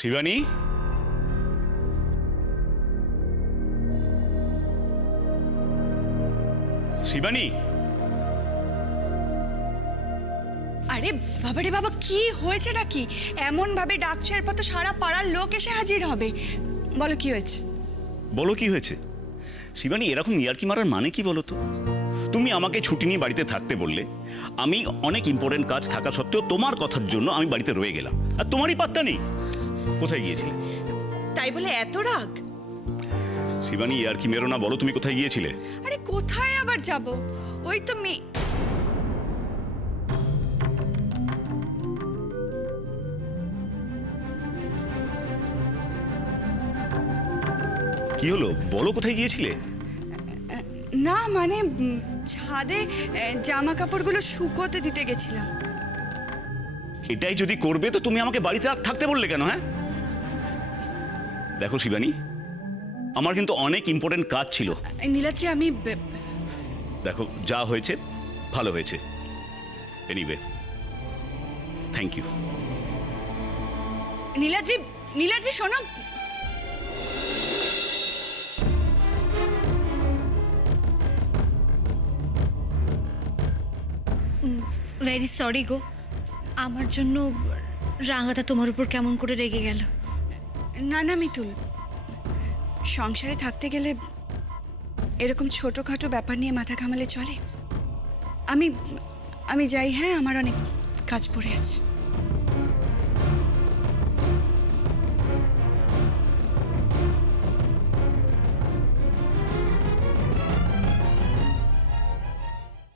শিবানী, শিবানী, আরে বাবারে বাবা, কি হয়েছে নাকি? এমন ভাবে ডাকছো, এরপর তো সারা পাড়ার লোক এসে হাজির হবে। বলো কি হয়েছে? বলো কি হয়েছে? শিবানী, এরকম ইয়ার্কি মারার মানে কি বলো তো? তুমি আমাকে ছুটি নিয়ে বাড়িতে থাকতে বললে, আমি অনেক ইম্পর্টেন্ট কাজ থাকা সত্ত্বেও তোমার কথার জন্য আমি বাড়িতে রয়ে গেলাম, আর তোমারই পাত্তা নেই। কোথায় গিয়েছিলে? তাই বলে এত রাগ? শিবানী, ইয়ার্কি মেরো না, বলো তুমি কোথায় গিয়েছিলে? আরে কোথায় আবার যাব? ওই তো কি হলো, বলো কোথায় গিয়েছিলে? না মানে ছাদে জামা কাপড়গুলো শুকোতে দিতে গেছিলাম। এটাই যদি করবে তো তুমি আমাকে বাড়িতে আর থাকতে বললে কেন? হ্যাঁ দেখো শিবানী, আমার কিন্তু অনেক ইম্পর্টেন্ট কাজ ছিল। নীলাদ্রি, আমি দেখো, যা হয়েছে ভালো হয়েছে। Anyway, thank you. Niladri, Niladri শোনো। ভেরি সরি গো, আমার জন্য রাঙাটা তোমার উপর কেমন করে রেগে গেল। না না মিতুল, সংসারে থাকতে গেলে এরকম ছোটোখাটো ব্যাপার নিয়ে মাথা ঘামালে চলে? আমি আমি যাই। হ্যাঁ, আমার অনেক কাজ পড়ে আছে।